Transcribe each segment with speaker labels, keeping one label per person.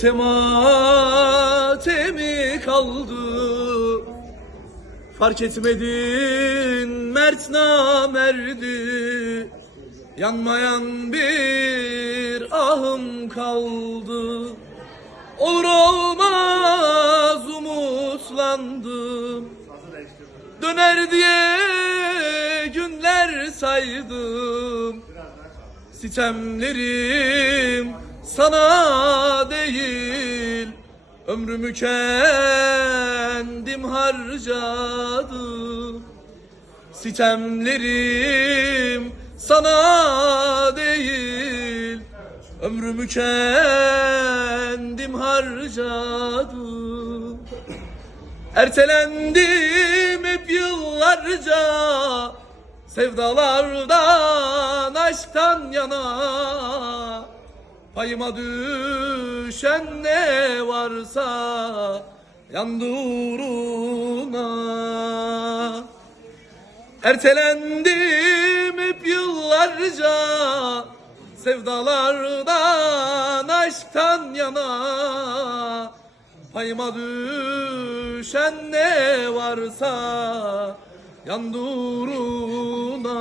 Speaker 1: Sematemi kaldı. Fark etmedin mert namerdi Yanmayan bir ahım kaldı. Olur olmaz umutlandım. Döner diye günler saydım. Sitemlerim sana değil Ömrümü kendim harcadım. Sitemlerim sana değil Ömrümü kendim harcadım. Ertelendim hep yıllarca Sevdalardan, aşktan yana Payıma düşen ne varsa Yandı uğruna Ertelendim hep yıllarca Sevdalardan, aşktan yana. Payıma düşen ne varsa yandı uğruna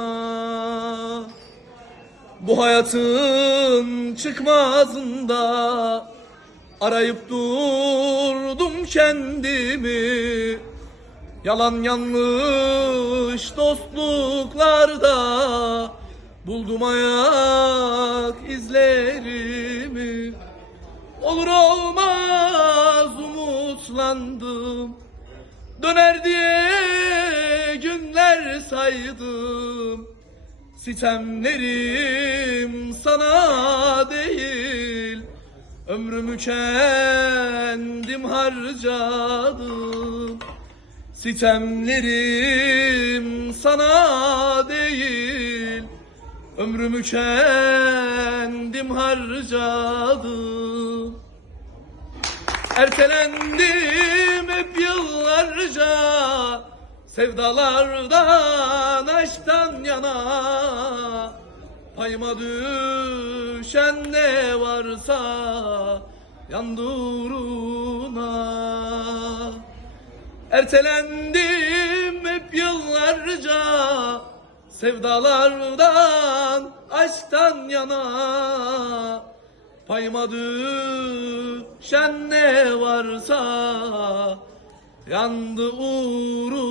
Speaker 1: Bu hayatın çıkmazında Arayıp durdum kendimi. Yalan yanlış dostluklarda Buldum ayak izlerimi. Olur olmaz umutlandım Döner diye günler saydım Sitemlerim sana değil. Ömrümü kendim harcadım. Sitemlerim sana değil. Ömrümü kendim harcadım. Ertelendim hep yıllarca Sevdalardan, aşktan yana Payıma düşen ne varsa Yandı uğruna Ertelendim hep yıllarca Sevdalardan, aşktan yana Payıma düşen ne varsa Yandı uğruna